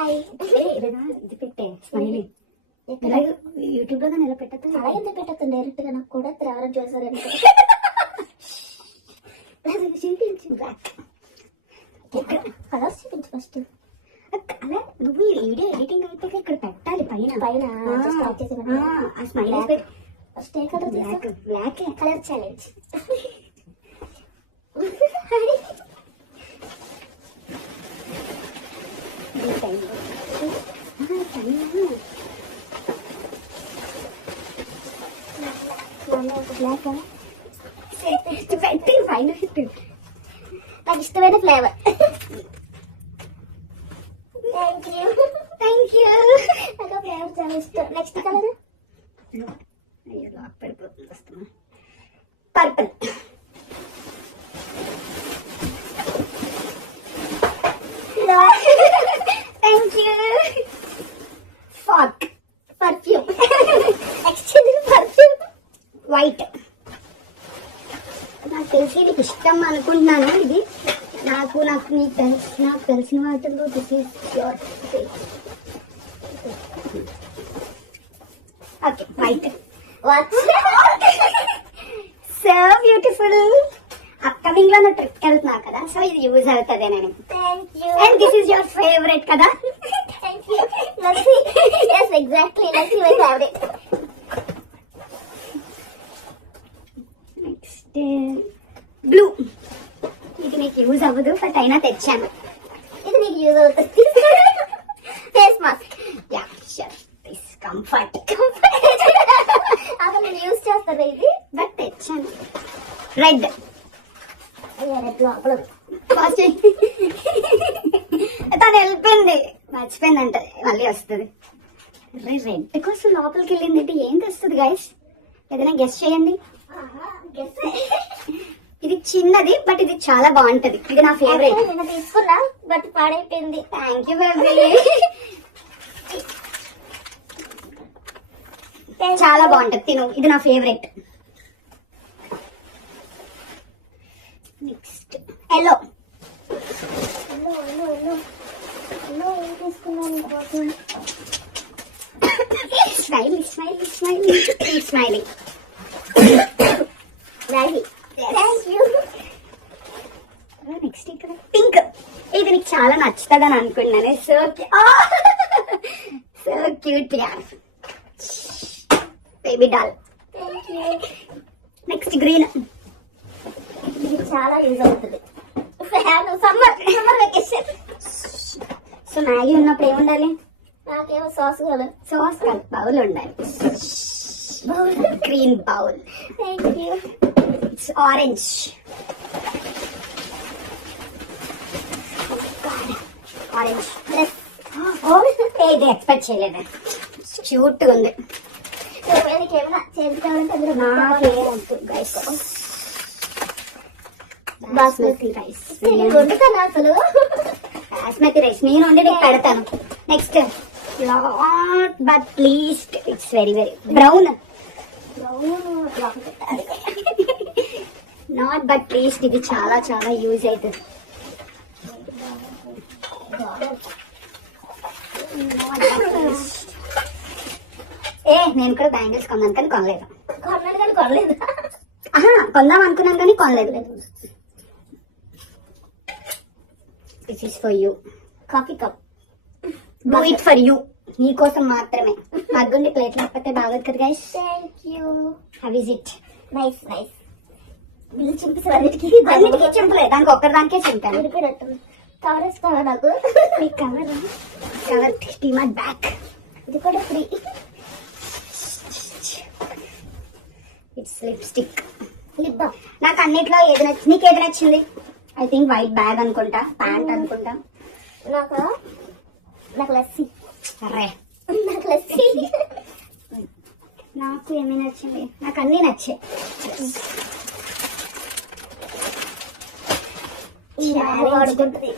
హాయ్. ఇది పెట్టే smiley YouTube లో ఎలా పెట్టద్దు అలా ఎంత పెట్టద్దు డైరెక్ట్ గా. నాకు కూడా ఎవరైనా చూసారు చూపించు. బ్లాక్ కలర్స్ చూపించు ఫస్ట్. అలా నువ్వు వీడియో ఎడిటింగ్ అయిపోయి ఇక్కడ పెట్టాలి పైన పైన ఆ స్మైలీ ఫస్ట్ ఏ colour? Black. Black colour challenge. Black పెట్టి పైన పెట్టు. నాకు ఇష్టమైన ఫ్లేవర్. Thank you. నాకు ఫ్లేవర్ చాలా ఇష్టం. నెక్స్ట్ కలర్ లాక్ పడిపోతుంది. వస్తున్నా పర్పుల్. Thank you. ఫాక్. పర్ఫ్యూమ్. Exchange perfume. వైట్. నాకు తెలిసి నీకు ఇష్టం అనుకుంటున్నాను. ఇది నాకు తెలిసిన వాటిలో this is your okay. White. Watch. So beautiful. Upcoming లో నా ట్రిప్ వెళ్తున్నా కదా, సో ఇది యూజ్ అవుతుంది నేను. Thank you. And this is your favourite కదా. Thank you. Lassi. yes exactly, lassi my favourite. Next blue. ఇది నీకు యూజ్ అవ్వదు బట్ అయినా తెచ్చాను. ఇది నీకు యూజ్ అవుతుంది. Face mask. Yeah sure. This comfort. అసలు నేను యూజ్ చేస్తాను ఇది. బట్ తెచ్చాను. రెడ్. రెడ్ లోపల తను వెళ్ళిపోయింది, మర్చిపోయిందంట, మళ్ళీ వస్తుంది. రెడ్ కోసం లోపలికి వెళ్ళింది అంటే ఏం తెస్తుంది గైస్? ఏదైనా గెస్ట్ చేయండి. ఇది చిన్నది బట్ ఇది చాలా బాగుంటది. ఇది నా ఫేవరెట్. నిన్న తీసుకున్నా బట్ పాడైపోయింది. Thank you baby. చాలా బాగుంటది, తిను. ఇది నా ఫేవరెట్. Next yellow. ఏం తీసుకున్నాను నీకోసం? Smiley smiley smiley smiley. Maggi. Thank you. Next ఇక్కడ పింక్. ఇది నీకు చాలా నచ్చుతుందని అనుకున్నాను. సో క్యూట్ యార్. Baby doll. Thank you. Next green. ఇది చాలా యూజ్ అవుతుంది. Summer vacation. సో మ్యాగీ ఉన్నప్పుడు ఏముండాలి? నాకేమో సాస్ కాదు. సాస్ కాదు, బౌల్ ఉండాలి. Green bowl. Thank you. It's orange. Orange. ఇది ఎక్స్పెక్ట్ చేయలేదు. క్యూట్ ఉంది. ఏమైనా చేంజ్ కావాలంటే అందులో నాకేమొద్దు గైస్. బాస్మతి రైస్. వండుతాను అసలు. బాస్మతి రైస్ నేను వండి నీకు పెడతాను. Next lot but least it's very brown. Not but least ఇది చాలా చాలా యూజ్ అవుతుంది. నేను కూడా బ్యాంగిల్స్ కొన్నాను కానీ కొనలేదు. కొన్నాడు కానీ కొనలేదు. కొందాం అనుకున్నాను కానీ కొనలేదు. This is for you. Coffee cup. Do it for you. నీ కోసం మాత్రమే. మగ్గుండి ప్లేట్ లేకపోతే బాగోదు కదా guys. Thank you. How is it? Nice. Bill చింపేసి అన్నిటికీ చింపలేదు, దానికి ఒక్కదానికే చింపాను. విడిపోయినట్టు. కవర్ ఇస్తావా నాకు? మీకు కవర్ స్టీమర్ బ్యాక్. ఇది కూడా free. It's lipstick. Lip balm. నాకు అన్నిట్లో ఏది నీకు ఏది నచ్చింది? ఐ థింక్ వైట్ బ్యాగ్ అనుకుంటా, ప్యాంట్ అనుకుంటా. నాకు లస్సీ. అరే నాకు లస్సీ. నాకు ఏమీ నచ్చింది? నాకు అన్నీ నచ్చాయి. వాడుకుంటుంది.